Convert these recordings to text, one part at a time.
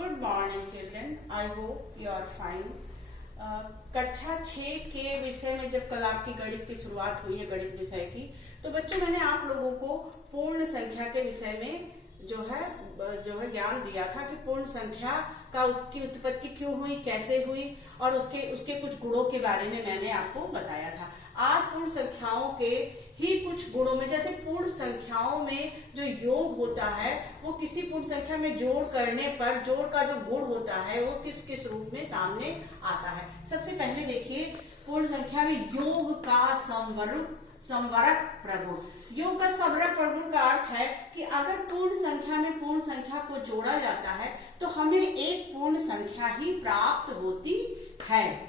Good morning children, I hope you are fine. कक्षा 6 के विषय में जब कल आपकी गणित की शुरुआत हुई है, गणित विषय की, तो बच्चों मैंने आप लोगों को पूर्ण संख्या के विषय में जो है ज्ञान दिया था कि पूर्ण संख्या की उत्पत्ति क्यों हुई, कैसे हुई, और उसके कुछ गुणों के बारे में मैंने आपको बताया था। आज पूर्ण संख्याओं के ही कुछ गुणों में, जैसे पूर्ण संख्याओं में जो योग होता है वो किसी पूर्ण संख्या में जोड़ करने पर जोड़ का जो गुण होता है वो किस किस रूप में सामने आता है। सबसे पहले देखिए, पूर्ण संख्या में योग का संवरक प्रगुण। योग का संवरक प्रगुण का अर्थ है कि अगर पूर्ण संख्या में पूर्ण संख्या को जोड़ा जाता है तो हमें एक पूर्ण संख्या ही प्राप्त होती है।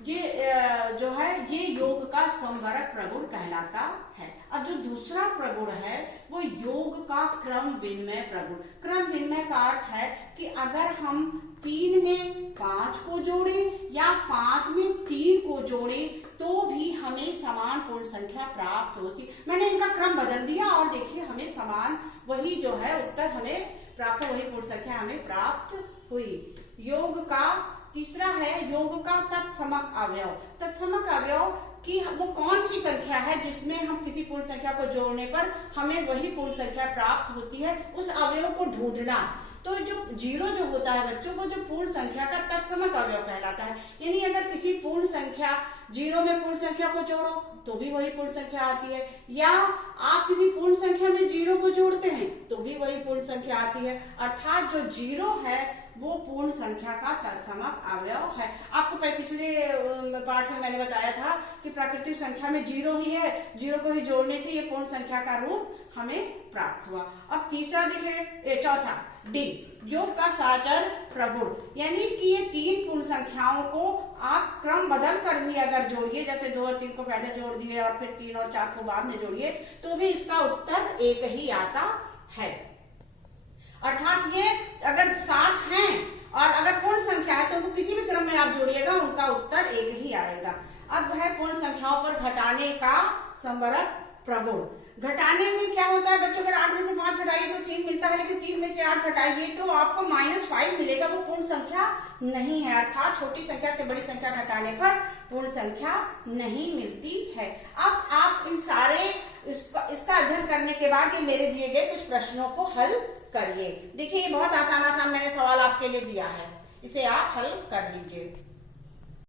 ये योग का संवरक प्रगुण कहलाता है। अब जो दूसरा प्रगुण है वो योग का क्रम विनिमय प्रगुण। क्रम विनिमय का अर्थ है कि अगर हम 3 में 5 को जोड़े या 5 में 3 को जोड़े तो भी हमें समान पूर्ण संख्या प्राप्त होती। मैंने इनका क्रम बदल दिया और देखिए हमें समान वही जो है उत्तर हमें प्राप्त, वही पूर्ण संख्या हमें प्राप्त हुई। योग का तीसरा है योग का तत्समक अवयव। तत्समक अवयव कि वो कौन सी संख्या है जिसमें हम किसी पूर्ण संख्या को जोड़ने पर हमें वही पूर्ण संख्या प्राप्त होती है, उस अवयव को ढूंढना। तो जो जीरो जो होता है बच्चों, वो जो पूर्ण संख्या का तत्समक अवयव कहलाता है। यानी अगर किसी पूर्ण संख्या जीरो में पूर्ण संख्या को जोड़ो तो भी वही पूर्ण संख्या आती है, या आप किसी पूर्ण संख्या में जीरो को जोड़ते हैं तो भी वही पूर्ण संख्या आती है। अर्थात जो जीरो है वो पूर्ण संख्या का तत्समक अवयव है। आपको पिछले पाठ में मैंने बताया था कि प्राकृतिक संख्या में जीरो ही है, जीरो को ही जोड़ने से ये पूर्ण संख्या का रूप हमें प्राप्त हुआ। अब तीसरा देखिए, चौथा डी, योग का साचर प्रगुण। यानी कि ये 3 पूर्ण संख्याओं को आप क्रम बदल कर भी अगर जोड़िए, जैसे 2 और 3 को पहले जोड़ दिए और फिर 3 और 4 को बाद में जोड़िए, तो भी इसका उत्तर एक ही आता है। अर्थात ये अगर 7 हैं और अगर पूर्ण संख्या है तो उनको किसी भी क्रम में आप जोड़िएगा उनका उत्तर एक ही आएगा। अब है पूर्ण संख्याओं पर घटाने का संवरक प्रगुण। घटाने में क्या होता है बच्चों, अगर 8 में से 5 घटाइए तो 3 मिलता है, लेकिन 3 में से 8 घटाइए तो आपको -5 मिलेगा, वो पूर्ण संख्या नहीं है। अर्थात छोटी संख्या से बड़ी संख्या घटाने पर पूर्ण संख्या नहीं मिलती है। अब आप इन सारे इसका अध्ययन करने के बाद ये मेरे दिए गए कुछ प्रश्नों को हल करिए। देखिए ये बहुत आसान मैंने सवाल आपके लिए दिया है, इसे आप हल कर लीजिए।